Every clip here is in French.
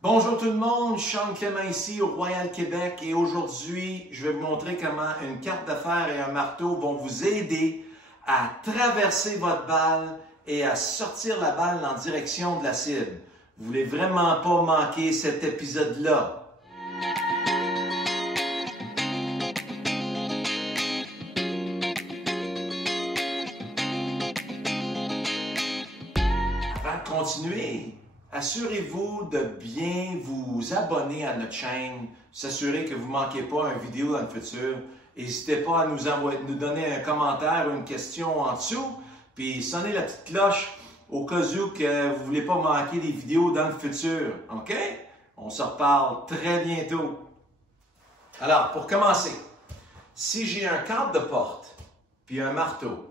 Bonjour tout le monde, Sean Clément ici au Royal Québec et aujourd'hui, je vais vous montrer comment une carte d'affaires et un marteau vont vous aider à traverser votre balle et à sortir la balle en direction de la cible. Vous voulez vraiment pas manquer cet épisode-là. Avant de continuer, assurez-vous de bien vous abonner à notre chaîne, s'assurer que vous ne manquez pas une vidéo dans le futur. N'hésitez pas à nous donner un commentaire ou une question en dessous, puis sonnez la petite cloche au cas où que vous ne voulez pas manquer des vidéos dans le futur. OK? On se reparle très bientôt. Alors, pour commencer, si j'ai un cadre de porte, puis un marteau,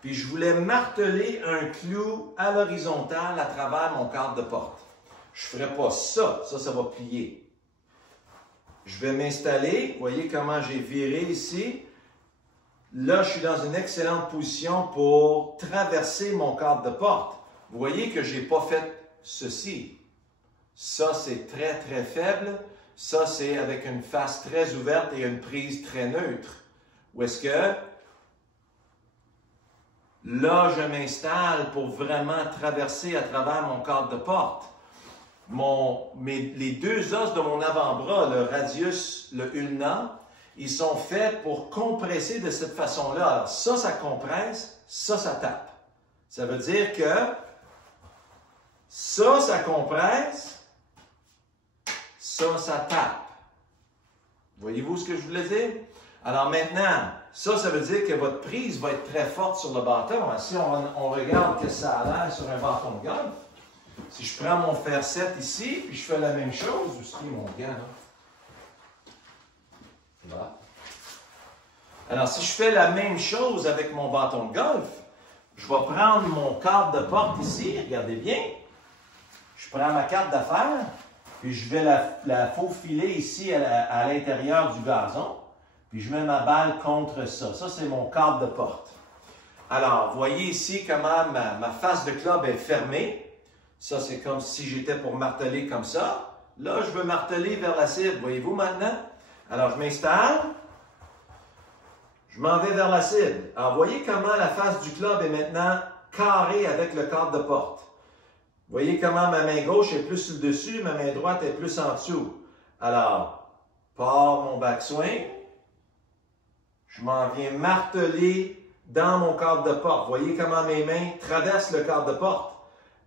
puis je voulais marteler un clou à l'horizontale à travers mon cadre de porte. Je ne ferai pas ça. Ça va plier. Je vais m'installer. Voyez comment j'ai viré ici. Là, je suis dans une excellente position pour traverser mon cadre de porte. Vous voyez que je n'ai pas fait ceci. Ça, c'est très, très faible. Ça, c'est avec une face très ouverte et une prise très neutre. Où est-ce que là, je m'installe pour vraiment traverser à travers mon cadre de porte. Les deux os de mon avant-bras, le radius, le ulna, ils sont faits pour compresser de cette façon-là. Alors ça compresse, ça tape. Ça veut dire que ça compresse, ça tape. Voyez-vous ce que je voulais dire? Alors maintenant, ça veut dire que votre prise va être très forte sur le bâton. Si on regarde que ça a l'air sur un bâton de golf, si je prends mon fer 7 ici, puis je fais la même chose, où est mon gant, là? Voilà. Alors, si je fais la même chose avec mon bâton de golf, je vais prendre mon cadre de porte ici, regardez bien. Je prends ma carte d'affaires, puis je vais la faufiler ici à l'intérieur du gazon. Puis je mets ma balle contre ça. Ça, c'est mon cadre de porte. Alors, voyez ici comment ma face de club est fermée. Ça, c'est comme si j'étais pour marteler comme ça. Là, je veux marteler vers la cible. Voyez-vous maintenant? Alors, je m'installe. Je m'en vais vers la cible. Alors, voyez comment la face du club est maintenant carrée avec le cadre de porte. Voyez comment ma main gauche est plus sur le dessus, ma main droite est plus en dessous. Alors, pars mon backswing. Je m'en viens marteler dans mon cadre de porte. Voyez comment mes mains traversent le cadre de porte.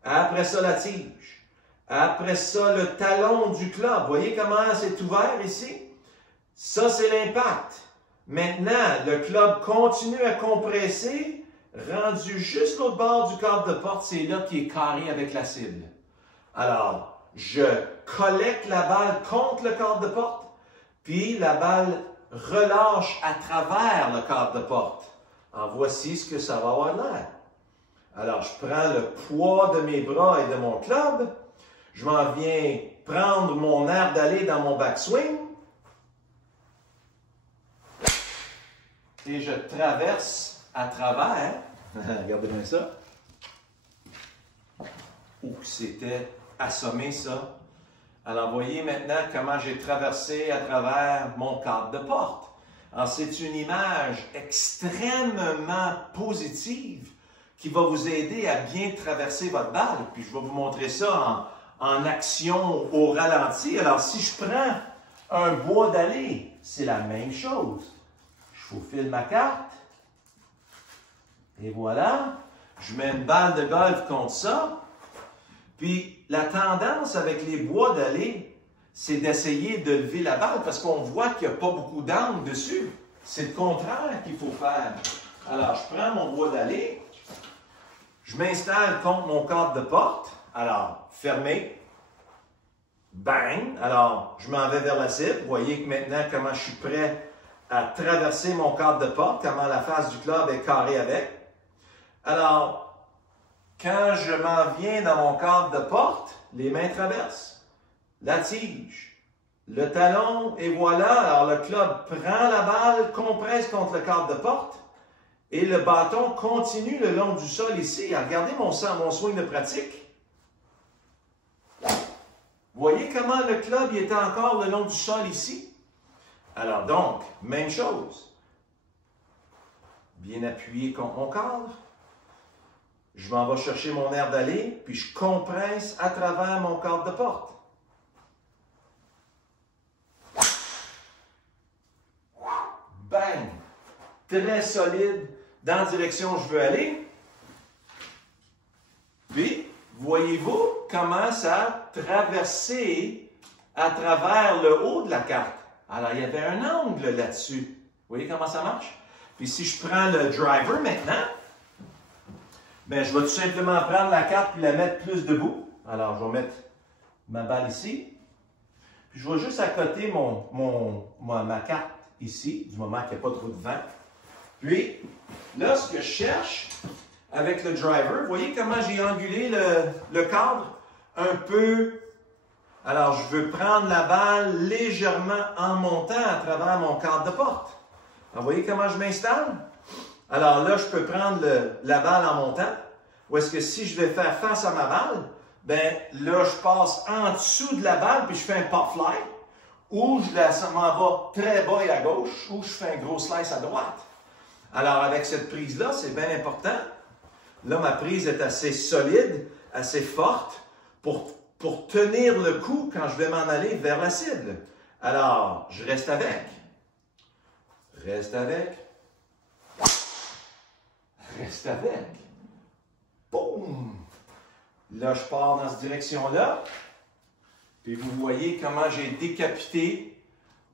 Après ça, la tige. Après ça, le talon du club. Voyez comment c'est ouvert ici? Ça, c'est l'impact. Maintenant, le club continue à compresser. Rendu juste l'autre bord du cadre de porte, c'est là qui est carré avec la cible. Alors, je collecte la balle contre le cadre de porte, puis la balle relâche à travers le cadre de porte. Alors, voici ce que ça va avoir l'air. Alors, je prends le poids de mes bras et de mon club. Je m'en viens prendre mon air d'aller dans mon backswing. Et je traverse à travers. Regardez bien ça. Ouh, c'était assommé ça. Alors, voyez maintenant comment j'ai traversé à travers mon cadre de porte. Alors, c'est une image extrêmement positive qui va vous aider à bien traverser votre balle. Puis, je vais vous montrer ça en action au ralenti. Alors, si je prends un bois d'aller, c'est la même chose. Je faufile ma carte. Et voilà. Je mets une balle de golf contre ça. Puis, la tendance avec les bois d'aller, c'est d'essayer de lever la balle parce qu'on voit qu'il n'y a pas beaucoup d'angle dessus. C'est le contraire qu'il faut faire. Alors, je prends mon bois d'aller. Je m'installe contre mon cadre de porte. Alors, fermé. Bang! Alors, je m'en vais vers la cible. Vous voyez que maintenant, comment je suis prêt à traverser mon cadre de porte, comment la face du club est carrée avec. Alors, quand je m'en viens dans mon cadre de porte, les mains traversent. La tige, le talon, et voilà. Alors, le club prend la balle, compresse contre le cadre de porte, et le bâton continue le long du sol ici. Regardez mon swing de pratique. Voyez comment le club il était encore le long du sol ici? Alors donc, même chose. Bien appuyé contre mon cadre. Je m'en vais chercher mon air d'aller, puis je compresse à travers mon cadre de porte. Bang! Très solide dans la direction où je veux aller. Puis, voyez-vous comment ça a traversé à travers le haut de la carte? Alors, il y avait un angle là-dessus. Vous voyez comment ça marche? Puis, si je prends le driver maintenant, ben, je vais tout simplement prendre la carte et la mettre plus debout. Alors, je vais mettre ma balle ici. Puis, je vais juste accoter ma carte ici, du moment qu'il n'y a pas trop de vent. Puis, là, ce que je cherche avec le driver, vous voyez comment j'ai angulé le cadre un peu. Alors, je veux prendre la balle légèrement en montant à travers mon cadre de porte. Alors, vous voyez comment je m'installe? Alors là, je peux prendre la balle en montant. Ou est-ce que si je vais faire face à ma balle, ben là, je passe en dessous de la balle puis je fais un pop fly. Ou je m'en vais très bas et à gauche, ou je fais un gros slice à droite. Alors, avec cette prise-là, c'est bien important. Là, ma prise est assez solide, assez forte pour tenir le coup quand je vais m'en aller vers la cible. Alors, je reste avec. Reste avec. Reste avec. Boum! Là, je pars dans cette direction-là. Puis vous voyez comment j'ai décapité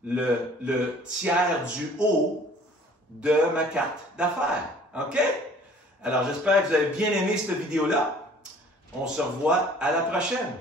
le tiers du haut de ma carte d'affaires. OK? Alors, j'espère que vous avez bien aimé cette vidéo-là. On se revoit à la prochaine.